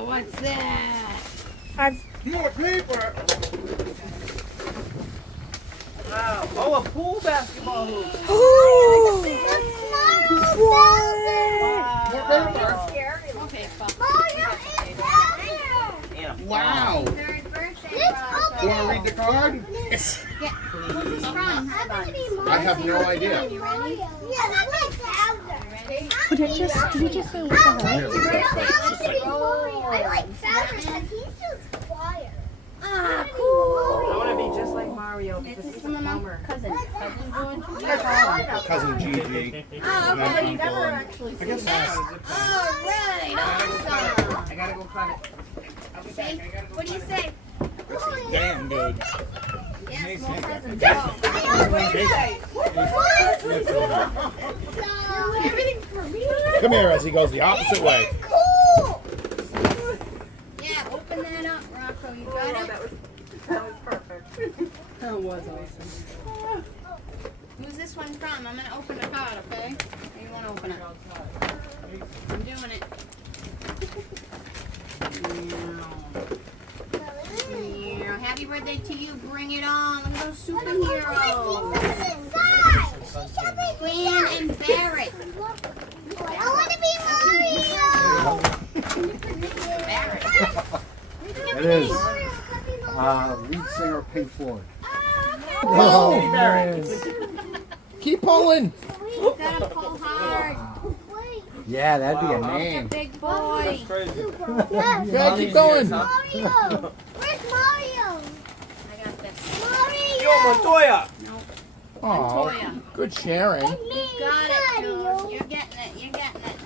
Oh, what's that? More paper. Wow. Oh, a pool basketball hoop. Oh, More paper. okay, fine. Wow. Happy birthday, You want to read the card? Who's this from? I have no idea. You ready? Did he just say what the hell? I like Bowser because he shoots fire. Ah, cool. I want to be just like Mario because he's a plumber. Cousin doing? Cousin Gigi. Oh, And then okay. uncle. I guess that's. All right, awesome. I gotta go cut it. I'll be back. I gotta go What do you cut it. say? Damn good. Yes, more presents. Everything for me. Come here as he goes the opposite way. Cool. Yeah, open that up, Rocco. You got it? That was perfect. That was awesome. Who's this one from? I'm gonna open the card, okay? Or you wanna open it? I'm doing it. Yeah, happy birthday to you. Bring it on. Look at those superheroes. Gwen and Barrett. I want to be Mario. Barrett. It is lead singer of Pink Floyd. Oh, keep pulling. You gotta pull hard. Yeah, that'd be a Look at name. big boy. Yeah, keep going. Mario. Where's Mario? I got this. Mario. Yo, Montoya. Oh, Montoya. good sharing. You got it, dude. You're getting it. You're getting it.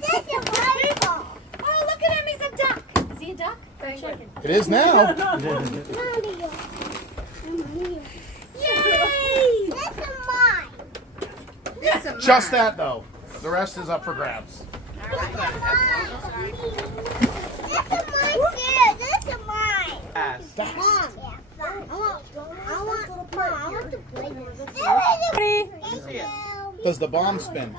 This is Mario. Oh, look at him. He's a duck. Is he a duck? Chicken. It is now. Mario. Yay! This is mine. This is mine. Just that though. The rest is up for grabs. All right. This is mine too. This is mine. Fast. Mom. I want to play this. Does the bomb spin?